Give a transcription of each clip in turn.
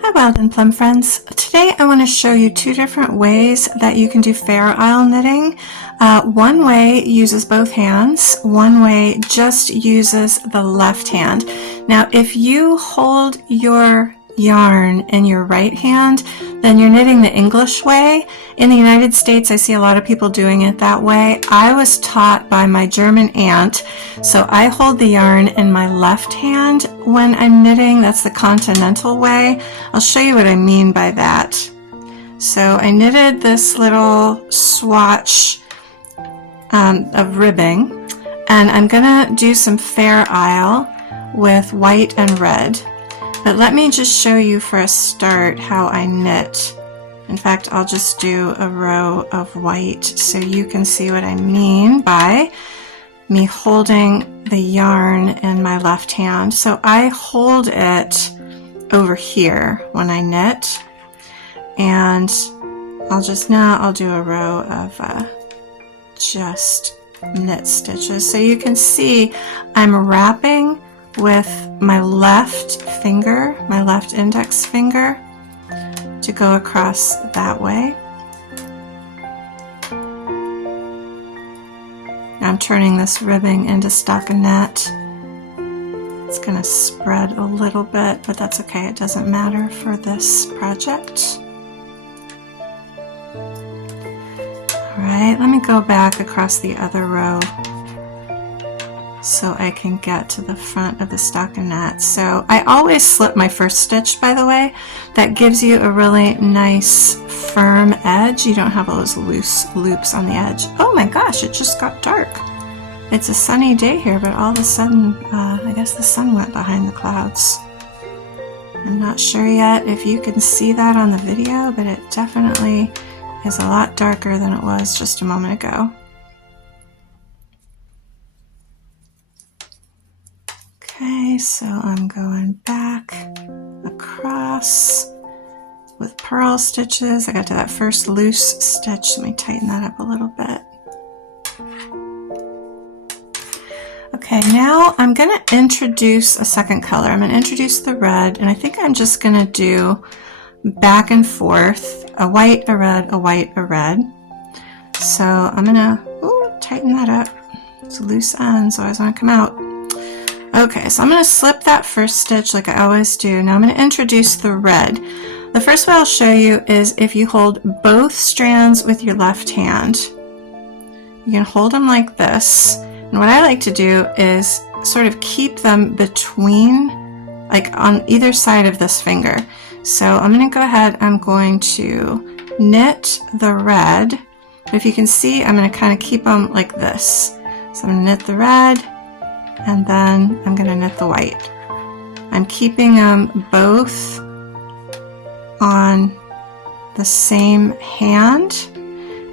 Hi Wild and Plum friends. Today I want to show you two different ways that you can do Fair Isle knitting. One way uses both hands, one way just uses the left hand. Now if you hold your yarn in your right hand, then you're knitting the English way. In the United States I see a lot of people doing it that way. I was taught by my German aunt, so I hold the yarn in my left hand when I'm knitting. That's the continental way. I'll show you what I mean by that. So I knitted this little swatch of ribbing, and I'm gonna do some Fair Isle with white and red. But let me just show you for a start how I knit. In fact, I'll just do a row of white so you can see what I mean by me holding the yarn in my left hand. So I hold it over here when I knit, and I'll do a row of just knit stitches. So you can see I'm wrapping with my left finger, my left index finger, to go across that way. Now I'm turning this ribbing into stockinette. It's going to spread a little bit, but that's okay. It doesn't matter for this project. Alright, let me go back across the other row so I can get to the front of the stockinette. So I always slip my first stitch, by the way. That gives you a really nice firm edge. You don't have all those loose loops on the edge. Oh my gosh, it just got dark. It's a sunny day here, but all of a sudden, I guess the sun went behind the clouds. I'm not sure yet if you can see that on the video, but it definitely is a lot darker than it was just a moment ago. Okay, so I'm going back across with purl stitches. I got to that first loose stitch. Let me tighten that up a little bit. Okay, now I'm going to introduce a second color. I'm going to introduce the red, and I think I'm just going to do back and forth, a white, a red, a white, a red. So I'm going to tighten that up. It's a loose end, so I always want to come out. Okay, so I'm going to slip that first stitch like I always do. Now I'm going to introduce the red. The first way I'll show you is if you hold both strands with your left hand. You can hold them like this. And what I like to do is sort of keep them between, like on either side of this finger. So I'm going to go ahead, I'm going to knit the red. But if you can see, I'm going to kind of keep them like this. So I'm going to knit the red, and then I'm going to knit the white. I'm keeping them both on the same hand.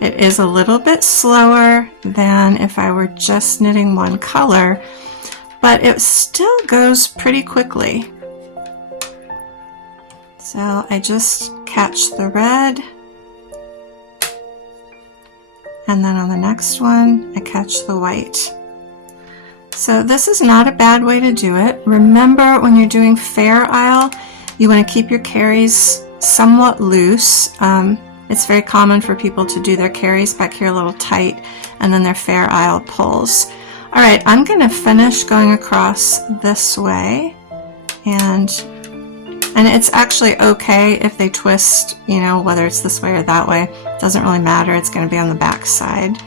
It is a little bit slower than if I were just knitting one color, but it still goes pretty quickly. So I just catch the red, and then on the next one I catch the white. So this is not a bad way to do it. Remember, when you're doing Fair Isle, you want to keep your carries somewhat loose. It's very common for people to do their carries back here a little tight, and then their Fair Isle pulls. Alright, I'm going to finish going across this way, and it's actually okay if they twist, you know, whether it's this way or that way. It doesn't really matter. It's going to be on the back side.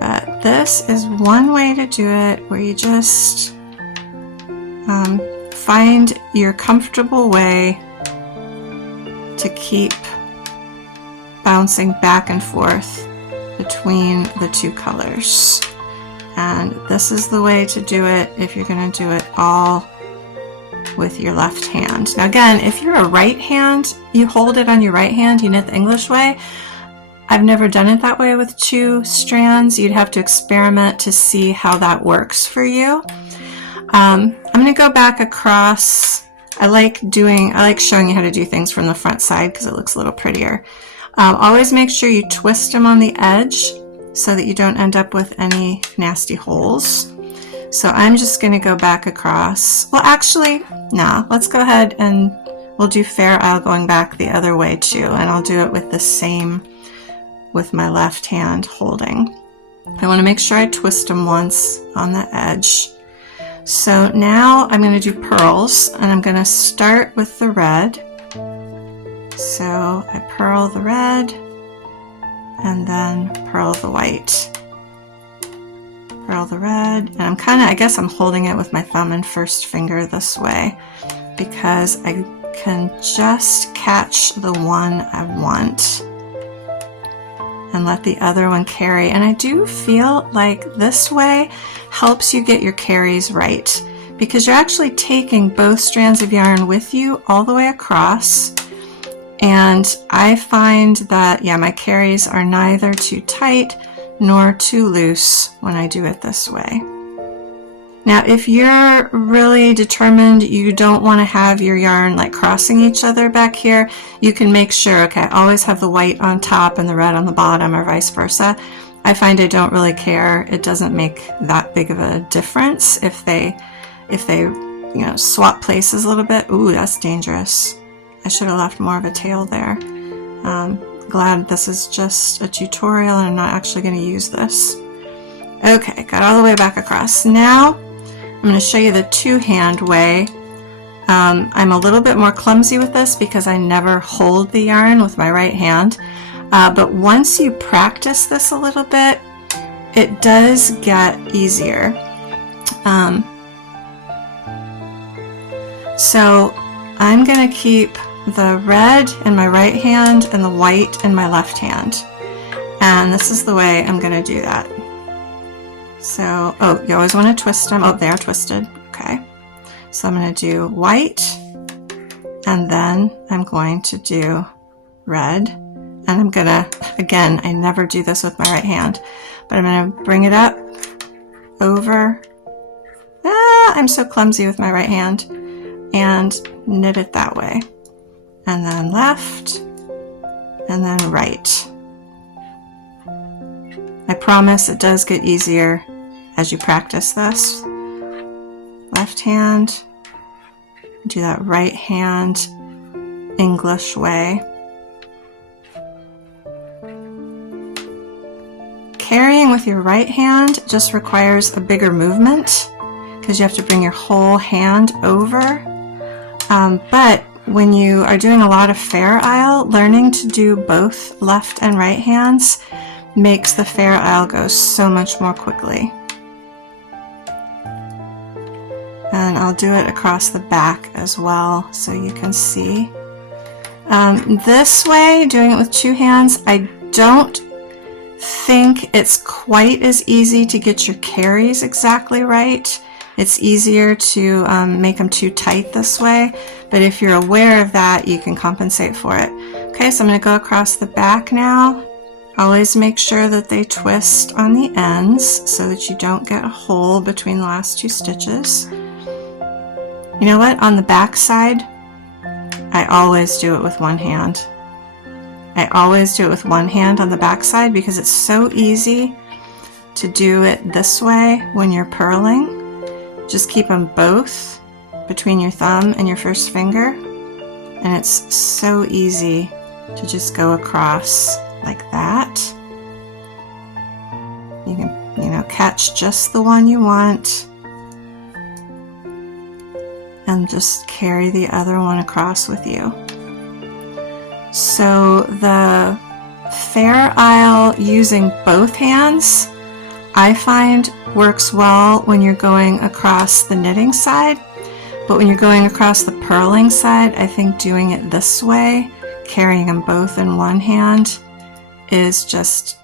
But this is one way to do it, where you just find your comfortable way to keep bouncing back and forth between the two colors. And this is the way to do it if you're going to do it all with your left hand. Now again, if you're a right hand, you hold it on your right hand, you knit the English way. I've never done it that way with two strands. You'd have to experiment to see how that works for you. I'm going to go back across. I like showing you how to do things from the front side because it looks a little prettier. Always make sure you twist them on the edge so that you don't end up with any nasty holes. So I'm just going to go back across. Well, actually, no, let's go ahead and we'll do Fair Isle going back the other way too, and I'll do it with the same, with my left hand holding. I want to make sure I twist them once on the edge. So now I'm going to do pearls, and I'm going to start with the red. So I purl the red and then purl the white. Purl the red, and I guess I'm holding it with my thumb and first finger this way because I can just catch the one I want and let the other one carry. And I do feel like this way helps you get your carries right because you're actually taking both strands of yarn with you all the way across. And I find that, yeah, my carries are neither too tight nor too loose when I do it this way. Now, if you're really determined you don't want to have your yarn like crossing each other back here, you can make sure, okay, I always have the white on top and the red on the bottom, or vice versa. I find I don't really care. It doesn't make that big of a difference if they swap places a little bit. Ooh, that's dangerous. I should have left more of a tail there. Glad this is just a tutorial and I'm not actually going to use this. Okay, got all the way back across. Now I'm going to show you the two-hand way. I'm a little bit more clumsy with this because I never hold the yarn with my right hand. But once you practice this a little bit, it does get easier. So I'm going to keep the red in my right hand and the white in my left hand. And this is the way I'm going to do that. So, oh, you always want to twist them. Oh, they are twisted. Okay. So I'm going to do white, and then I'm going to do red. And I'm going to, again, I never do this with my right hand, but I'm going to bring it up, over. I'm so clumsy with my right hand. And knit it that way. And then left, and then right. I promise it does get easier as you practice this. Left hand, do that right hand English way. Carrying with your right hand just requires a bigger movement because you have to bring your whole hand over. But when you are doing a lot of Fair Isle, learning to do both left and right hands makes the Fair Isle go so much more quickly. And I'll do it across the back as well so you can see. This way, doing it with two hands, I don't think it's quite as easy to get your carries exactly right. It's easier to make them too tight this way, but if you're aware of that, you can compensate for it. Okay, so I'm going to go across the back now. Always make sure that they twist on the ends so that you don't get a hole between the last two stitches. You know what? On the back side, I always do it with one hand. I always do it with one hand on the back side because it's so easy to do it this way when you're purling. Just keep them both between your thumb and your first finger, and it's so easy to just go across like that. You can, catch just the one you want and just carry the other one across with you. So the Fair Isle using both hands, I find works well when you're going across the knitting side, but when you're going across the purling side, I think doing it this way, carrying them both in one hand, is just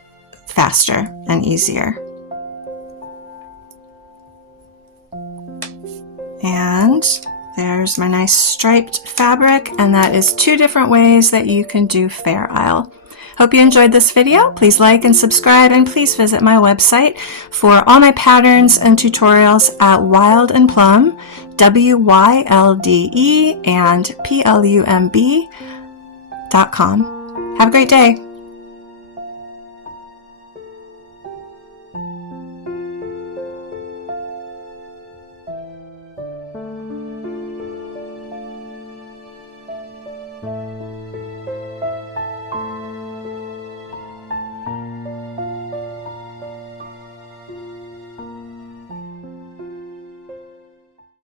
faster and easier. And there's my nice striped fabric, and that is two different ways that you can do Fair Isle. Hope you enjoyed this video. Please like and subscribe, and please visit my website for all my patterns and tutorials at Wilde and Plumb, WYLDE and PLUMB.com. Have a great day.